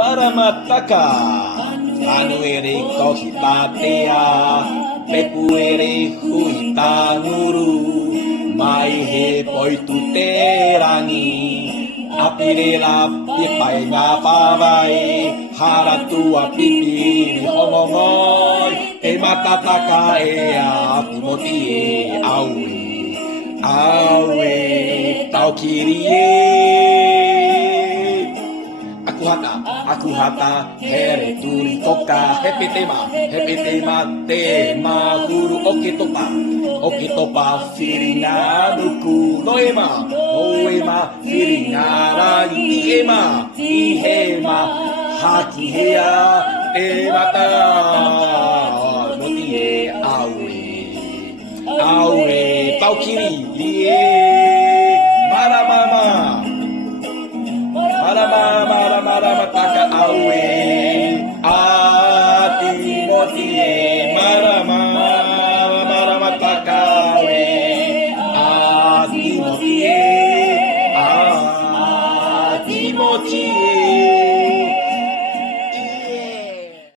Maramataka, Anuere Kohipatea, Pepuere Huitanuru, Mai he poitu terani, Apirela pipaina pavai, Haratua pipi homongoi, E matataka ea pimoti aue, Aue tau kirie. Aku hata, here turi toka, hepetema, tema, guru, okitopa, firinga, nuku, noema, firinga, ihema, hakihea, temata, motie, aue, taukiri, maramama. Maramataka awe, atimotie, maramataka awe, atimotie.